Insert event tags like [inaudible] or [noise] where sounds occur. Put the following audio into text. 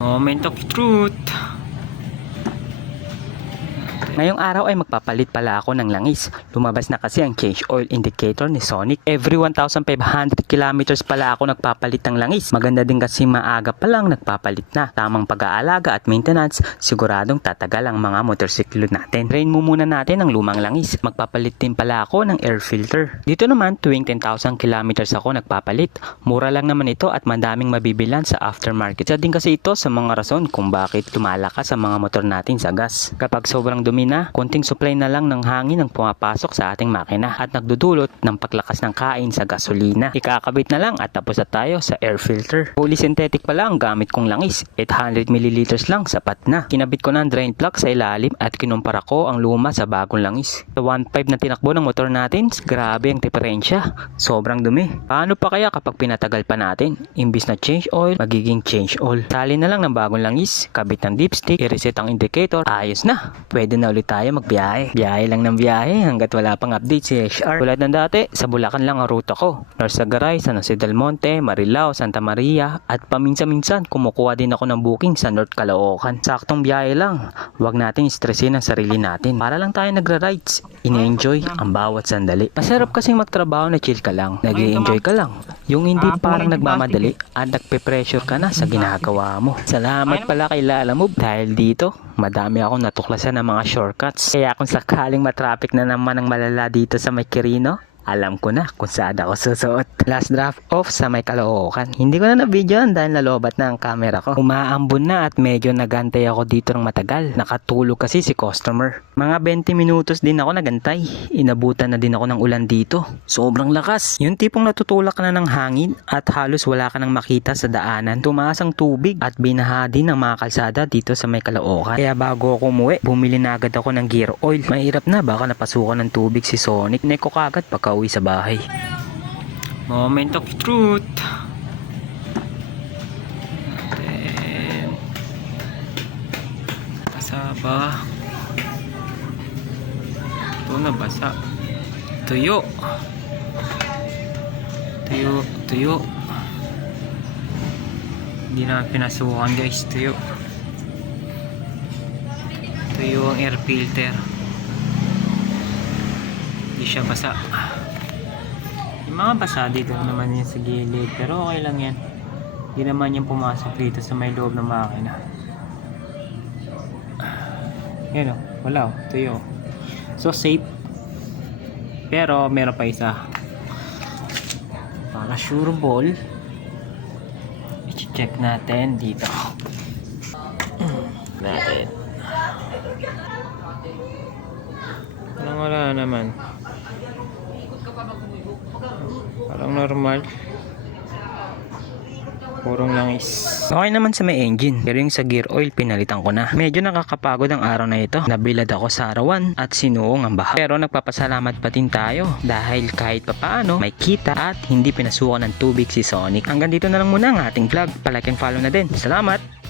Moment of truth. Ngayong araw ay magpapalit pala ako ng langis. Lumabas na kasi ang change oil indicator ni Sonic. Every 1,500 kilometers pala ako nagpapalit ng langis. Maganda din kasi maaga pa lang nagpapalit na. Tamang pag-aalaga at maintenance, siguradong tatagal ang mga motorsiklo natin. Train mo muna natin ang lumang langis. Magpapalit din pala ako ng air filter. Dito naman, tuwing 10,000 kilometers ako nagpapalit. Mura lang naman ito at madaming mabibilan sa aftermarket. Isa din kasi ito sa mga rason kung bakit lumalakas ang mga motor natin sa gas. Kapag sobrang dumi na, konting supply na lang ng hangin ang pumapasok sa ating makina at nagdudulot ng paglakas ng kain sa gasolina. Ikakabit na lang at tapos na tayo sa air filter. Fully synthetic pala ang gamit kong langis. 800 ml lang sapat na. Kinabit ko na ang drain plug sa ilalim at kinumpara ko ang luma sa bagong langis. Sa 1.5 na tinakbo ng motor natin, grabe ang diferensya. Sobrang dumi. Paano pa kaya kapag pinatagal pa natin? Imbis na change oil, magiging change oil. Sali na lang ng bagong langis, kabit ng dipstick, i-reset ang indicator, ayos na. Pwede na ulit tayo magbiyahe. Biyahe lang ng biyahe hanggat wala pang update si HR. Tulad ng dati, sa Bulacan lang ang ruta ko. North Sagaray, San Jose del Monte, Marilao, Santa Maria, at paminsan-minsan kumukuha din ako ng booking sa North Caloocan. Saktong biyahe lang. Huwag natin stressin ang sarili natin. Para lang tayo nagra-rides. Ini-enjoy ang bawat sandali. Masarap kasing magtrabaho na chill ka lang. nag enjoy ka lang. Yung hindi parang nagmamadali at nagpe-pressure ka na sa ginagawa mo. Salamat pala kay Lala Move dahil dito madami akong natuklasan ng mga shortcuts. Kaya kung sakaling matraffic na naman ng malala dito sa may alam ko na kung saan ako susuot. Last draft off sa may kalookan. Hindi ko na na-videoan dahil nalobat na ang camera ko. Umaambon na at medyo nagantay ako dito ng matagal. Nakatulog kasi si customer. Mga 20 minutos din ako nagantay. Inabutan na din ako ng ulan dito. Sobrang lakas. Yung tipong natutulak na ng hangin at halos wala ka nang makita sa daanan. Tumaas ang tubig at binaha din ang mga kalsada dito sa may kalookan. Kaya bago ako umuwi, bumili na agad ako ng gear oil. Mahirap na baka napasukan ng tubig si Sonic. Neko kagad pagka uwi sa bahay. Moment of truth. Then, basa ba? Ito na basa. Tuyo. Tuyo, tuyo. Hindi na pinasukan guys, tuyo. Tuyo ang air filter. Hindi siya basa. Mga basa dito naman yan sa gilid. Pero okay lang yan. Hindi naman yung pumasok dito sa may loob ng makina. Yan o. Wala o. Tuyo. So safe. Pero meron pa isa. Para sure ball. I-check natin dito. [clears throat] natin. Wala naman. Parang normal. Purong langis. Okay naman sa may engine. Pero yung sa gear oil, pinalitan ko na. Medyo nakakapagod ang araw na ito. Nabilad ako sa arawan at sinuong ang baha. Pero nagpapasalamat pa din tayo dahil kahit papaano may kita at hindi pinasukan ng tubig si Sonic. Hanggang dito na lang muna ang ating vlog. Palike and follow na din. Salamat!